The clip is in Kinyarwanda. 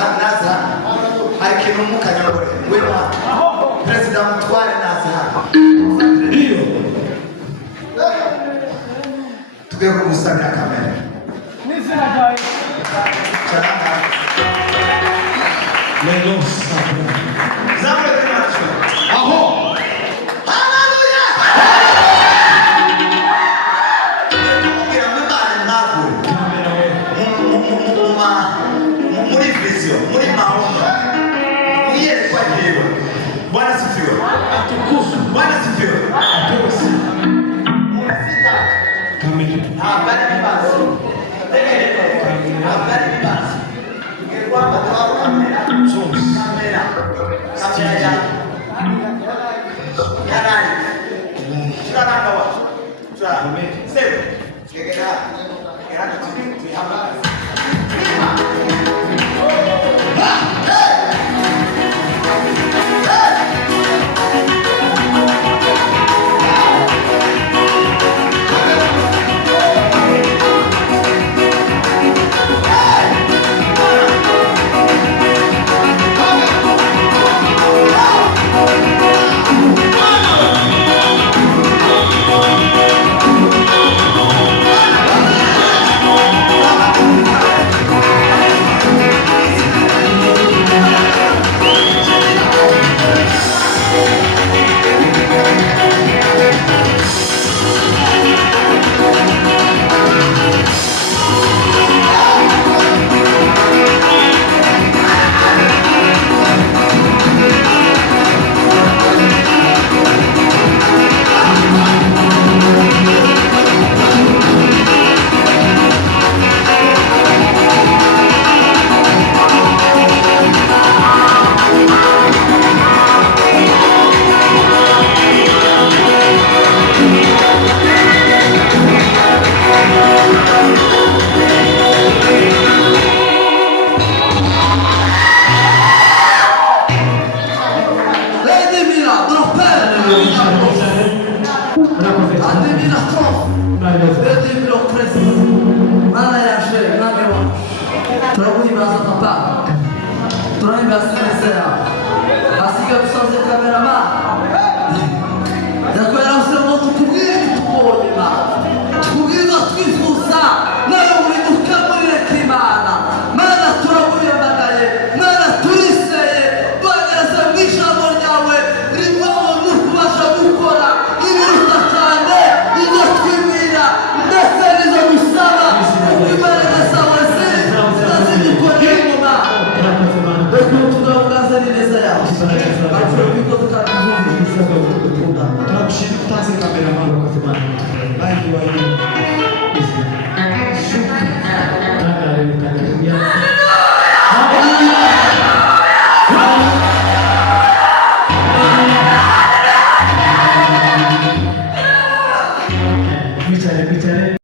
naza hari kintu mukanyobore wema president mutware naza iyo tugeko gusanga kamera n'izina ryawe Lagos zamwe kinacho aho haleluya kugira mbana nako muri vision muri maono niye kwa jewa Bwana sifiwe atukufu Bwana sifiwe atukufu mufita kamera habari basi habari basi ingekuwa kwa kamera kamera ya nani tunataka watu sema kegera tuhamba Let's go to the